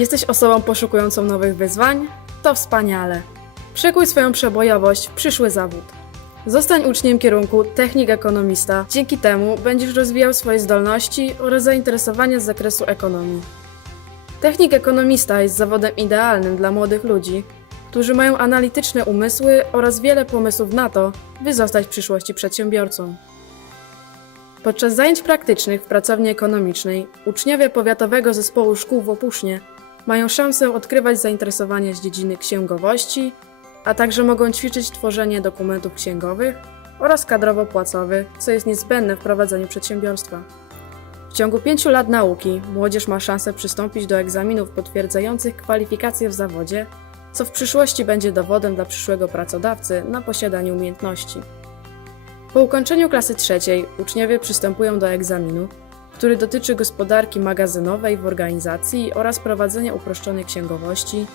Jesteś osobą poszukującą nowych wyzwań? To wspaniale. Przekuj swoją przebojowość w przyszły zawód. Zostań uczniem kierunku technik ekonomista. Dzięki temu będziesz rozwijał swoje zdolności oraz zainteresowania z zakresu ekonomii. Technik ekonomista jest zawodem idealnym dla młodych ludzi, którzy mają analityczne umysły oraz wiele pomysłów na to, by zostać w przyszłości przedsiębiorcą. Podczas zajęć praktycznych w pracowni ekonomicznej uczniowie powiatowego zespołu szkół w Opusznie mają szansę odkrywać zainteresowania z dziedziny księgowości, a także mogą ćwiczyć tworzenie dokumentów księgowych oraz kadrowo-płacowych, co jest niezbędne w prowadzeniu przedsiębiorstwa. W ciągu pięciu lat nauki młodzież ma szansę przystąpić do egzaminów potwierdzających kwalifikacje w zawodzie, co w przyszłości będzie dowodem dla przyszłego pracodawcy na posiadanie umiejętności. Po ukończeniu klasy trzeciej uczniowie przystępują do egzaminu, który dotyczy gospodarki magazynowej w organizacji oraz prowadzenia uproszczonej księgowości,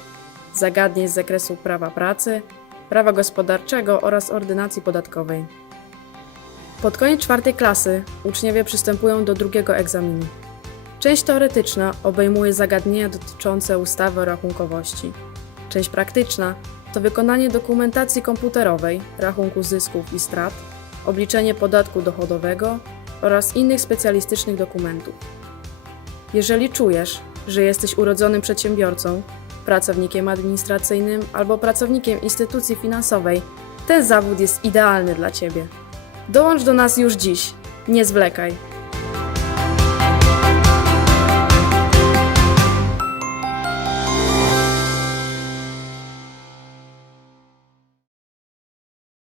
zagadnień z zakresu prawa pracy, prawa gospodarczego oraz ordynacji podatkowej. Pod koniec czwartej klasy uczniowie przystępują do drugiego egzaminu. Część teoretyczna obejmuje zagadnienia dotyczące ustawy o rachunkowości. Część praktyczna to wykonanie dokumentacji komputerowej, rachunku zysków i strat, obliczenie podatku dochodowego oraz innych specjalistycznych dokumentów. Jeżeli czujesz, że jesteś urodzonym przedsiębiorcą, pracownikiem administracyjnym albo pracownikiem instytucji finansowej, ten zawód jest idealny dla Ciebie. Dołącz do nas już dziś, nie zwlekaj.